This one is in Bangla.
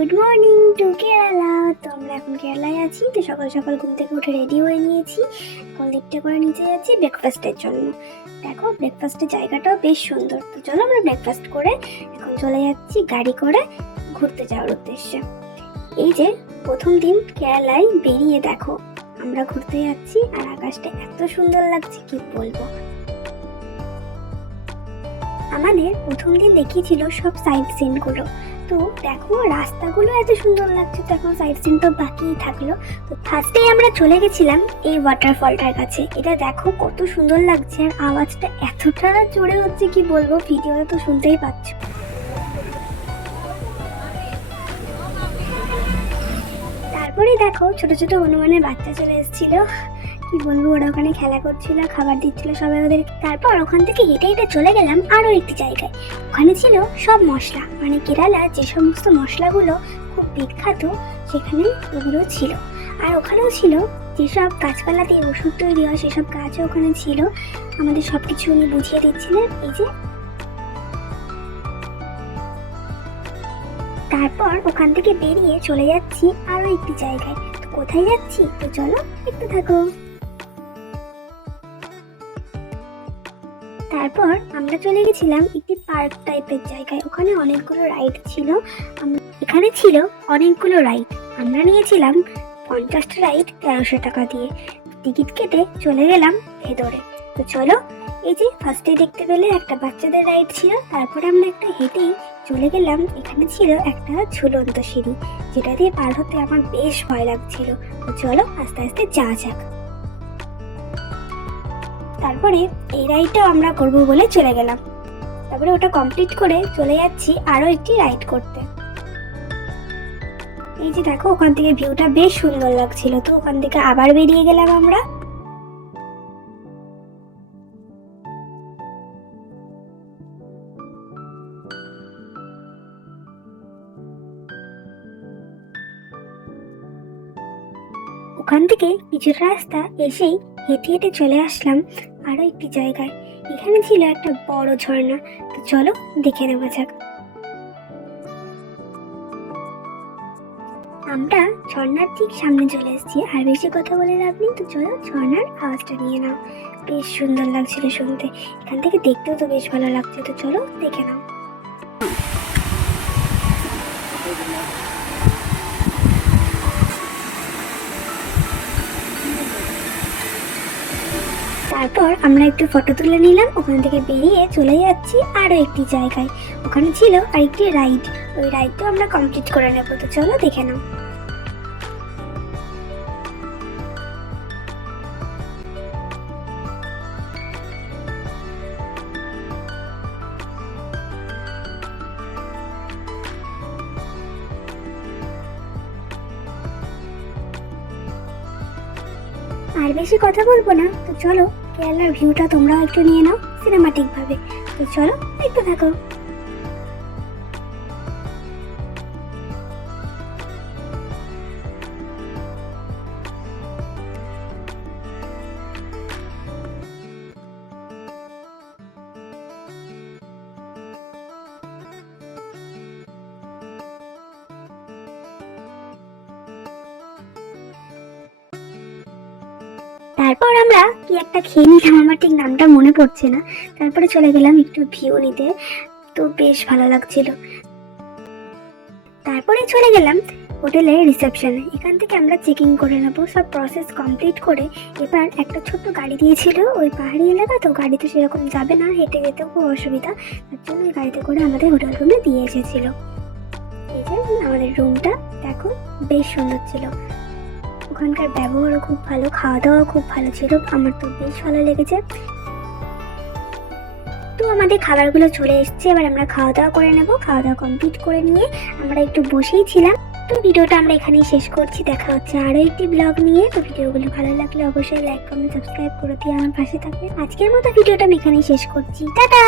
গুড মর্নিং টু কেরালা তো আমরা এখন কেরালায় আছি, তো সকাল সকাল ঘুম থেকে উঠে রেডি হয়ে নিয়েছি। এখন লিফটে করে নিচে যাচ্ছি ব্রেকফাস্টের জন্য। দেখো ব্রেকফাস্টের জায়গাটাও বেশ সুন্দর। তো চলো আমরা ব্রেকফাস্ট করে এখন চলে যাচ্ছি গাড়ি করে ঘুরতে যাওয়ার উদ্দেশ্যে। এই যে, প্রথম দিন কেরালায় বেরিয়ে দেখো, আমরা ঘুরতে যাচ্ছি আর আকাশটা এত সুন্দর লাগছে, কি বলব? আমাদের প্রথম দিন দেখিয়েছিল সব সাইড সিনগুলো তো দেখো, রাস্তাগুলো এত সুন্দর লাগছে তো এখন সাইড সিন তো বাকিই থাকল। তো ফার্স্টেই আমরা চলে গেছিলাম এই ওয়াটারফলটার কাছে। এটা দেখো কত সুন্দর লাগছে আর আওয়াজটা এতটা জোরে হচ্ছে কি বলব, ভিডিওতে তো শুনতেই পাচ্ছ। তারপরে দেখো ছোট ছোট হনুমানের বাচ্চা চলে এসেছিল। কি বলব, ওরা ওখানে খেলা করছিল, খাবার দিচ্ছিল সবাই ওদের। তারপর ওখান থেকে হেঁটে হেঁটে চলে গেলাম আরও একটি জায়গায়। ওখানে ছিল সব মশলা মানে কেরালা যে সমস্ত মশলাগুলো খুব বিখ্যাত, সেখানে ওগুলো ছিল। আর ওখানেও ছিল যেসব গাছপালা দিয়ে ওষুধ তৈরি হয়, সেসব গাছও ওখানে ছিল। আমাদের সব কিছু উনি বুঝিয়ে দিচ্ছিলেন, এই যে। তারপর ওখান থেকে বেরিয়ে চলে যাচ্ছি আরও একটি জায়গায়। কোথায় যাচ্ছি? তো চলো একটু থাকো। তারপর আমরা চলে গেছিলাম একটি পার্ক টাইপের জায়গায়। ওখানে অনেকগুলো রাইড ছিল। এখানে ছিল অনেকগুলো রাইড। আমরা নিয়েছিলাম পঞ্চাশটা রাইড তেরোশো টাকা দিয়ে। টিকিট কেটে চলে গেলাম ভেতরে। তো চলো, এই যে ফার্স্টে দেখতে পেলে একটা বাচ্চাদের রাইড ছিল। তারপরে আমরা একটা হেঁটেই চলে গেলাম। এখানে ছিল একটা ঝুলন্ত সিঁড়ি, যেটা দিয়ে পার হতে আমার বেশ ভয় লাগছিল। তো চলো, আস্তে আস্তে যা যাক। তারপরে এই রাইডটাও আমরা করব বলে চলে গেলাম। তারপরে ওটা কমপ্লিট করে চলে যাচ্ছি আরও একটি রাইড করতে। এই যে দেখো, ওখান থেকে ভিউটা বেশ সুন্দর লাগছিল তো, ওখান থেকে আবার বেরিয়ে গেলাম আমরা। ওখান থেকে কিছুটা রাস্তা এসেই হেঁটে হেঁটে চলে আসলাম। আরও একটি জায়গায়। এখানে ছিল একটা বড় ঝর্ণা। তো চলো দেখে নেওয়া যাক। আমরা ঝর্ণার ঠিক সামনে চলে এসেছি। আর বেশি কথা বলে লাভ নেই। তো চলো ঝর্ণার আওয়াজটা নিয়ে নাও। বেশ সুন্দর লাগছিল শুনতে। এখান থেকে দেখতেও তো বেশ ভালো লাগছে। তো চলো দেখে নাও। তারপর আমরা একটু ফটো তুলে নিলাম, ওখান থেকে বেরিয়ে চলে যাচ্ছি আরও একটি জায়গায়। ওখানে ছিল আরেকটি রাইড ওই রাইডটাও আমরা কমপ্লিট করে নেব। তো চলো দেখে নাও। আর বেশি কথা বলব না, তো চলো কেরালার ভিউটা তোমরাও একটু নিয়ে নাও সিনেমাটিকভাবে তো চলো দেখতে থাকো। তারপর আমরা কি একটা খেয়ে নিলাম? আমার ঠিক নামটা মনে পড়ছে না। তারপরে চলে গেলাম একটু ভিউ নিতে। তো বেশ ভালো লাগছিল। তারপরে চলে গেলাম হোটেলের রিসেপশনে এখান থেকে আমরা চেকিং করে নেব। সব প্রসেস কমপ্লিট করে এবার একটা ছোট্ট গাড়ি দিয়েছিল। ওই পাহাড়ি এলাকা তো গাড়িতে সেরকম যাবে না, হেঁটে যেতেও খুব অসুবিধা। তার জন্য গাড়িতে করে আমাদের হোটেল রুমে দিয়ে এসেছিল। এই যে আমাদের রুমটা দেখো, বেশ সুন্দর ছিল। ওখানকার ব্যবহারও খুব ভালো খাওয়া দাওয়াও খুব ভালো ছিল। আমার তো বেশ ভালো লেগেছে। তো আমাদের খাবারগুলো চলে এসেছে, এবার আমরা খাওয়া দাওয়া করে নেব। খাওয়া দাওয়া কমপ্লিট করে নিয়ে আমরা একটু বসেই ছিলাম। তো ভিডিওটা আমরা এখানেই শেষ করছি। দেখা হচ্ছে আরও একটি ব্লগ নিয়ে। তো ভিডিওগুলো ভালো লাগলে অবশ্যই লাইক কমেন্ট সাবস্ক্রাইব করে দিয়ে আমার পাশে থাকবে আজকের মতো ভিডিওটা আমি এখানেই শেষ করছি। টাটা!